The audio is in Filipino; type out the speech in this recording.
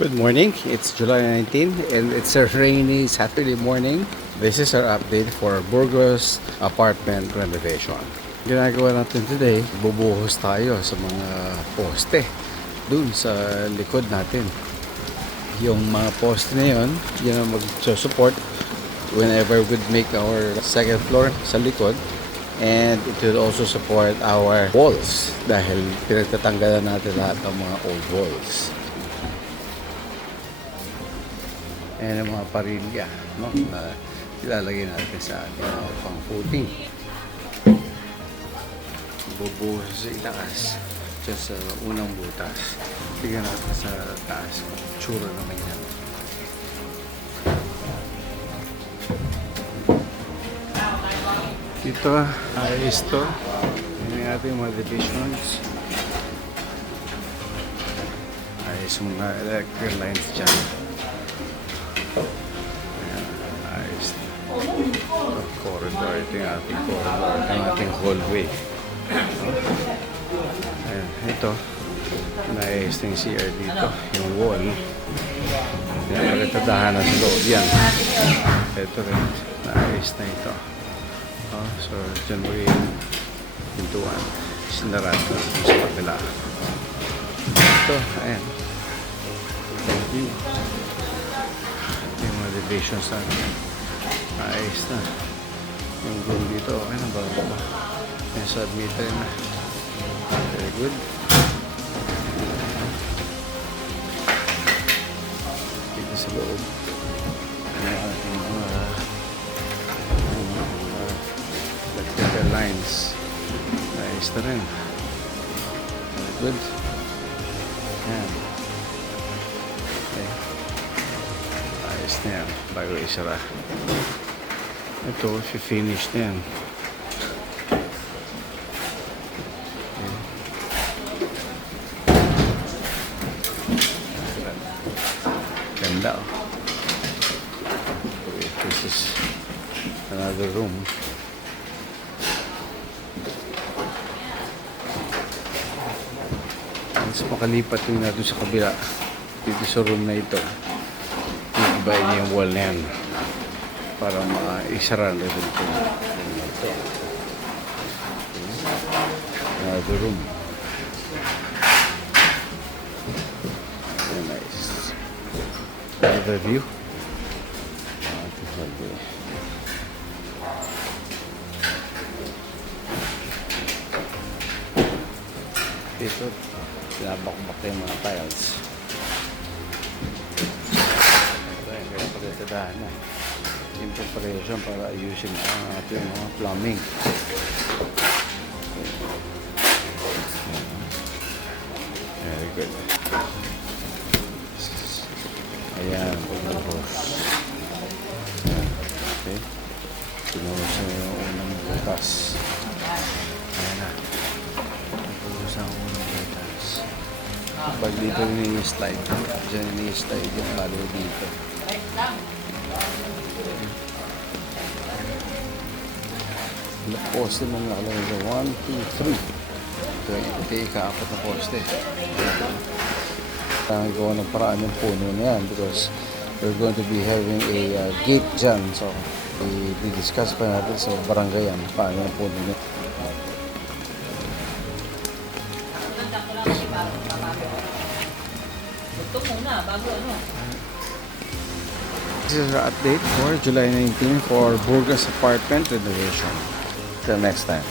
Good morning. It's July 19 and it's a rainy Saturday morning. This is our update for Burgos apartment renovation. Ginagawa natin today, bubuhos tayo sa mga poste dun sa likod natin. Yung mga poste na yun, yun ang mag-support whenever we make our second floor sa likod. And it will also support our walls dahil pinagtatanggalan natin lahat ng mga old walls. Ayan ang mga parilya, no? Na ilalagay natin sa ating pang-footing. Bubuhos sa itaas, dyan sa unang butas. Tignan natin sa taas, tsura naman yan. Dito, ayos to. Yan yung ating mga divisions. Ayos mga electric lines dyan. Ayos. Corridor. Ito yung ating corridor. Ito yung ating hallway. Ayan. Ito. Naayos na yung CR dito. Yung wall. Pinagkatadahan na sa loob yan. Ito rin. Naayos na ito. So, dyan mo yung pintuan. Sinarat na sa kabila. Ito. Ayan. Thank you. Yung mga divisions natin ayos na yung room dito okay na ba yung submitter na very good dito sa loob yung ating mga electrical lines ayos na rin very good yan okay. Ayos na yan bago isara. Ito, finish na yan. Ganda oh. Okay, this is another room. Mas makalipat yung natin sa kabila. Dito sa room na ito. Ibahin niya yung wall na yan para maisara na rin ito. Another room. Very nice. Another view. Ito, pinabakbak yung mga tiles. Pagkakadahan na yung preparation para ayusin ang ating mga plumbing. Very good. Ayan, pagbuhos. Okay. Pinuhos na yung unang butas. Ayan na. Pagbuhos ang unang butas. Pag dito yung slide, dyan yung slide yung follow dito. Poste mo nga lang sa 1, 2, 3. Ito yung ika-apat na poste. Ang gawa ng paraan yung puno na yan because we're going to be having a gate dyan. So, i-discuss pa natin sa barangay yan paano yung puno niya. Ito muna, bago ano. This is our update for July 19 for Burgos apartment renovation. Till next time.